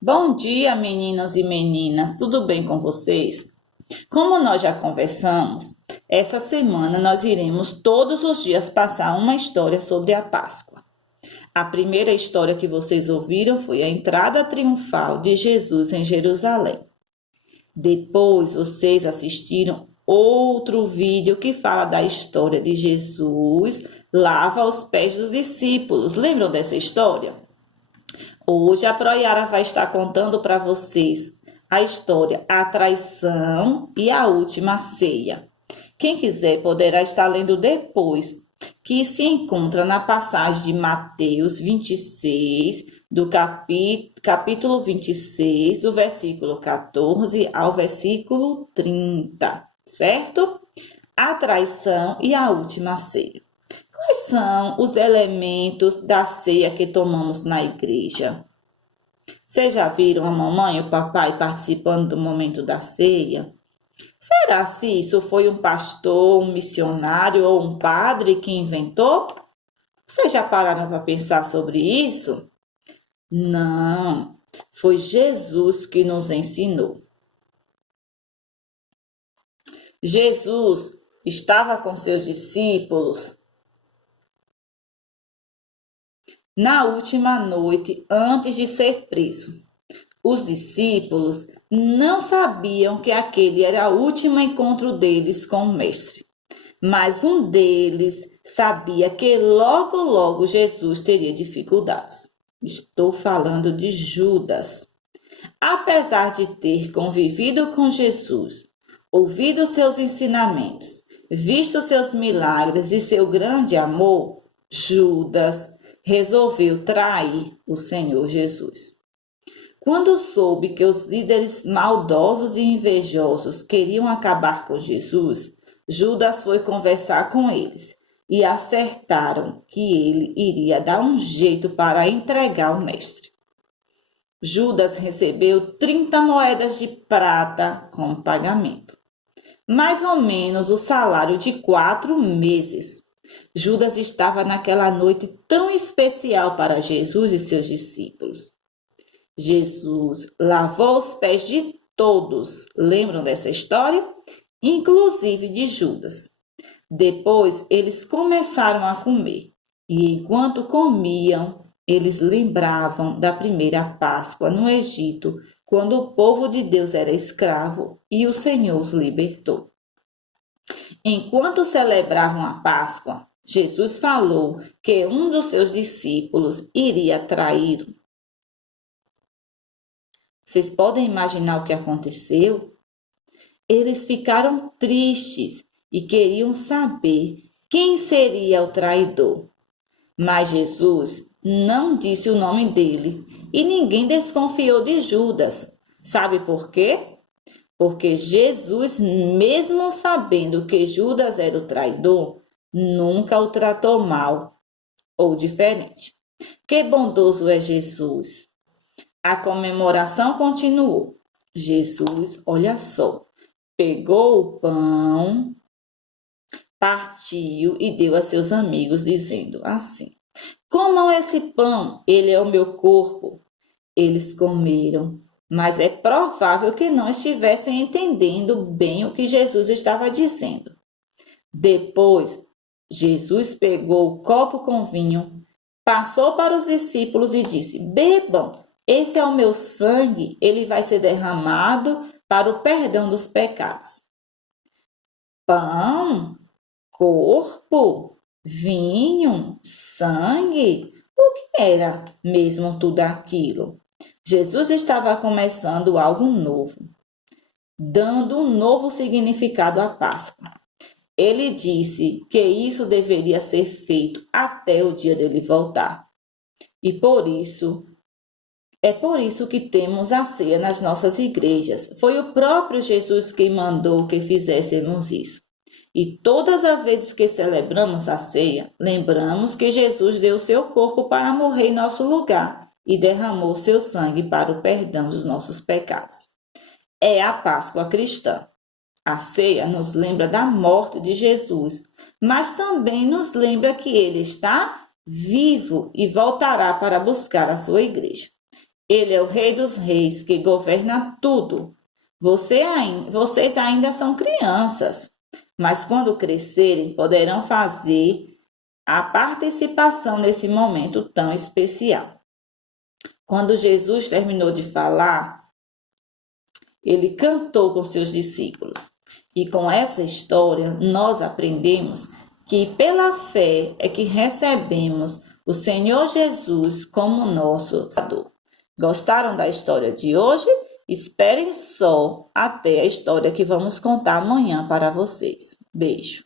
Bom dia, meninos e meninas, tudo bem com vocês? Como nós já conversamos, essa semana nós iremos todos os dias passar uma história sobre a Páscoa. A primeira história que vocês ouviram foi a entrada triunfal de Jesus em Jerusalém. Depois vocês assistiram outro vídeo que fala da história de Jesus lava os pés dos discípulos. Lembram dessa história? Hoje a Proiara vai estar contando para vocês a história A Traição e a Última Ceia. Quem quiser poderá estar lendo depois, que se encontra na passagem de Mateus 26, do capítulo 26, do versículo 14 ao versículo 30, certo? A traição e a última ceia. Quais são os elementos da ceia que tomamos na igreja? Vocês já viram a mamãe e o papai participando do momento da ceia? Será se isso foi um pastor, um missionário ou um padre que inventou? Vocês já pararam para pensar sobre isso? Não, foi Jesus que nos ensinou. Jesus estava com seus discípulos na última noite antes de ser preso. Os discípulos não sabiam que aquele era o último encontro deles com o Mestre, mas um deles sabia que logo Jesus teria dificuldades. Estou falando de Judas. Apesar de ter convivido com Jesus, ouvido seus ensinamentos, visto seus milagres e seu grande amor, Judas resolveu trair o Senhor Jesus. Quando soube que os líderes maldosos e invejosos queriam acabar com Jesus, Judas foi conversar com eles e acertaram que ele iria dar um jeito para entregar o mestre. Judas recebeu 30 moedas de prata como pagamento, mais ou menos o salário de 4 meses. Judas estava naquela noite tão especial para Jesus e seus discípulos. Jesus lavou os pés de todos. Lembram dessa história? Inclusive de Judas. Depois eles começaram a comer. E enquanto comiam, eles lembravam da primeira Páscoa no Egito, quando o povo de Deus era escravo e o Senhor os libertou. Enquanto celebravam a Páscoa, Jesus falou que um dos seus discípulos iria traí-lo. Vocês podem imaginar o que aconteceu? Eles ficaram tristes e queriam saber quem seria o traidor. Mas Jesus não disse o nome dele e ninguém desconfiou de Judas. Sabe por quê? Porque Jesus, mesmo sabendo que Judas era o traidor, nunca o tratou mal ou diferente. Que bondoso é Jesus! A comemoração continuou. Jesus, olha só, pegou o pão, partiu e deu a seus amigos, dizendo assim: comam esse pão, ele é o meu corpo. Eles comeram, mas é provável que não estivessem entendendo bem o que Jesus estava dizendo. Depois, Jesus pegou o copo com vinho, passou para os discípulos e disse: bebam, esse é o meu sangue, ele vai ser derramado para o perdão dos pecados. Pão, corpo, vinho, sangue, o que era mesmo tudo aquilo? Jesus estava começando algo novo, dando um novo significado à Páscoa. Ele disse que isso deveria ser feito até o dia dele voltar. E por isso que temos a ceia nas nossas igrejas. Foi o próprio Jesus quem mandou que fizéssemos isso. E todas as vezes que celebramos a ceia, lembramos que Jesus deu seu corpo para morrer em nosso lugar e derramou seu sangue para o perdão dos nossos pecados. É a Páscoa cristã. A ceia nos lembra da morte de Jesus, mas também nos lembra que ele está vivo e voltará para buscar a sua igreja. Ele é o Rei dos Reis que governa tudo. Vocês ainda são crianças, mas quando crescerem poderão fazer a participação nesse momento tão especial. Quando Jesus terminou de falar, ele cantou com seus discípulos. E com essa história, nós aprendemos que pela fé é que recebemos o Senhor Jesus como nosso Salvador. Gostaram da história de hoje? Esperem só até a história que vamos contar amanhã para vocês. Beijo!